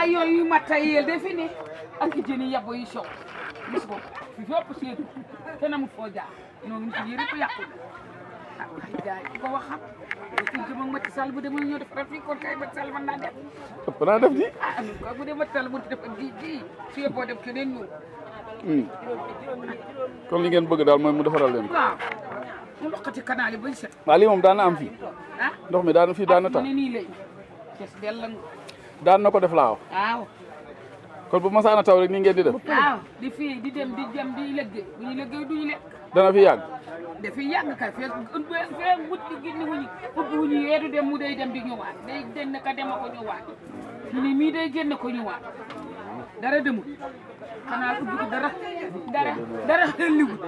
ay yooyu matériel de fi ne ak jën yi yabo yi sow gis ko fi fépp seetu kenn amul foo jaar noonu ci yëre ko yàqu ah wax jaay ko wax xam ci jëm ak Macky Sall bu demoon ñoo def rafi kon kay Macky Sall mën naa def ëpp naa def ji ah bu dee Macky Sall bu def ak ji su yeboo def keneen ñëw kon li ngeen bëgg daal mooy mu defaral leen ko waaw mu loqati canal yi bañ set waaw lii moom daan na am fii ah ndox mi daan fii daan na tax ne nii lay des del la daan na ko def laaw waaw kon bu masaana taw rek nii ngeen di def waaw di fii di dem di liggéey bu ñu liggéey duñu lekk dana fi yàgg dafay yàgg kay fee guddi génn wuñu yeedu dem mu day dem di ñëwaat day génn ka dem ko ñëwaat fi ni mii day génn ko ñëwaat dara demul xanaa ubbi ko dara xelliwul